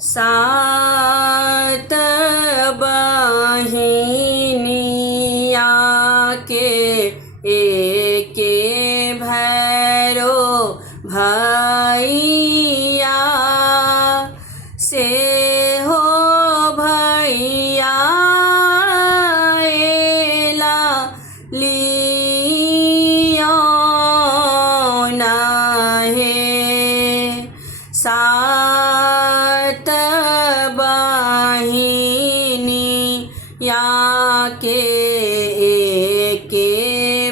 सात बहिनिया के एके भैरो भैया से हो भैया एला लियो नहे सात बहिनिया के एके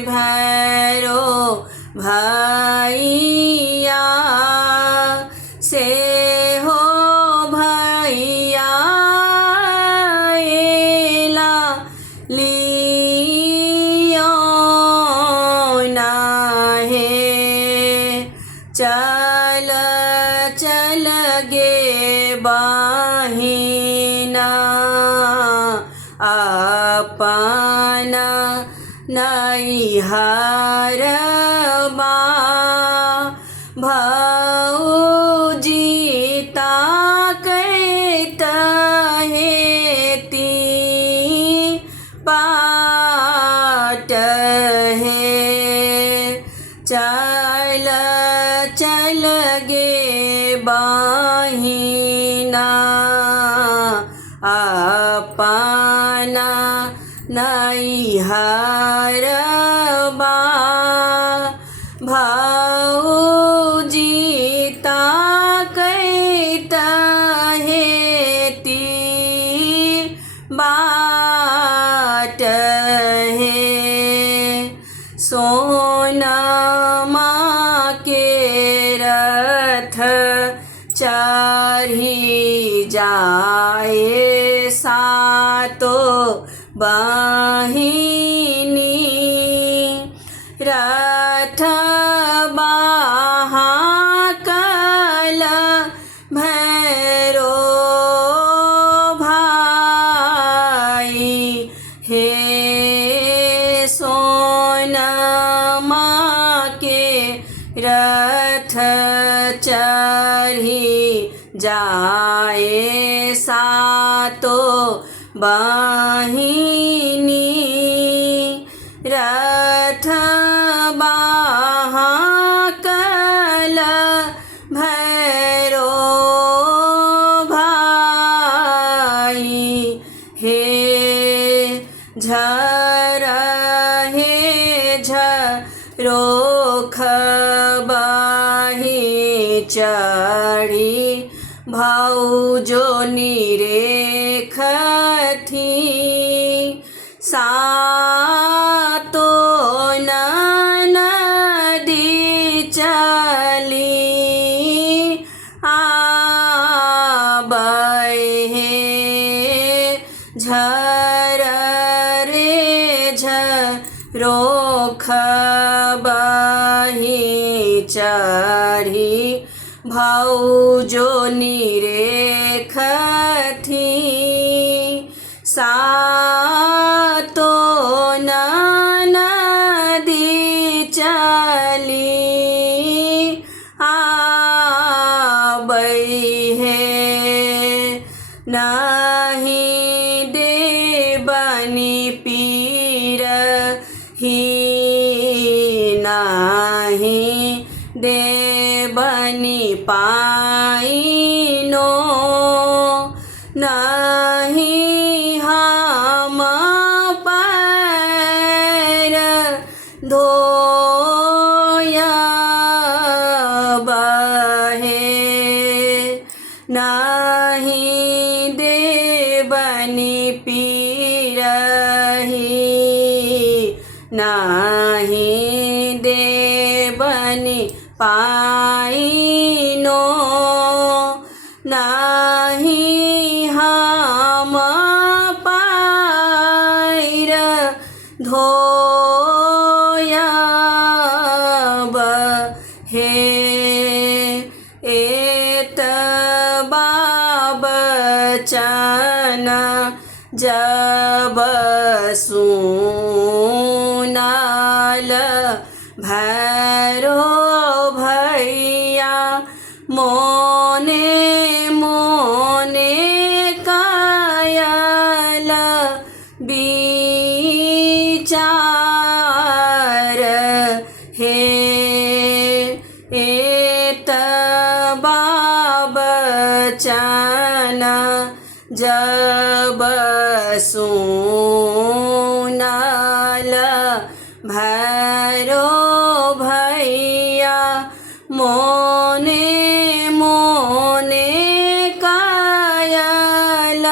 भैरो भैया से हो भैया एला लियो नहे चल चल गे बहिना अपन नैहर भौजी ताकैत हेती बाट हे चल चल गे बहिना अपना नैहर भौजी ताकैत हेती बाट हे सोनमा के रथ चढ़ी जाए सातो बहिनी रथ बाहाकल भैरो भाई हे सोनमा के रथ चढ़ी जाए सातो बहिनी रथ बाहाकल भैरो भाई हे झरहे झरोख बही चढ़ी भौजो निरेखथी सातो ननदी चली आबै हे झर रे झरोख बही चढ़ी भौजो निरेखथी सातो ननदी चली आबै हे नहीं देबनी पीर ही नहीं देबनी पाइनो नहीं हम पैर धोयब हे नहीं देबनी पीरही नहीं देबनी पाइनो नहीं हम पैर धोयब हे एत बाबचन जब सुनाल भैरो भैया मोने मोन बचन जब सुनल भैरो भैया मोने मोने कायल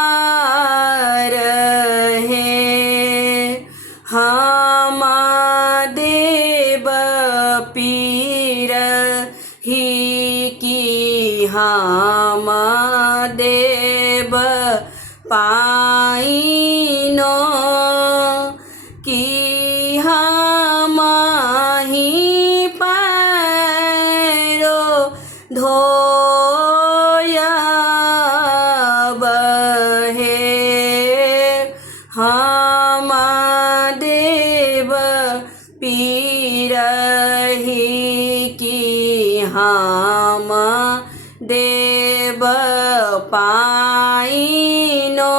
विचार है हम देव पीर ही की हम देव पाइनो कि हम ही पैरो धोयब हे हम देव पीर ही की हम देव पाइनो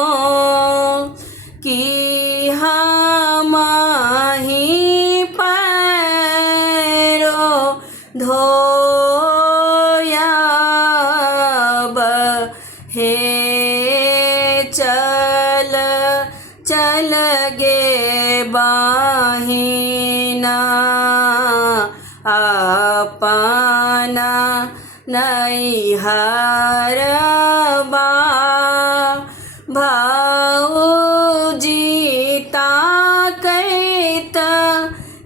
कि हम ही पैरो धोयब हे चल चल गे बहिना अपना नैहर बा भौजी ताकैत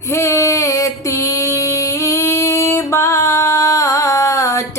हेती बाट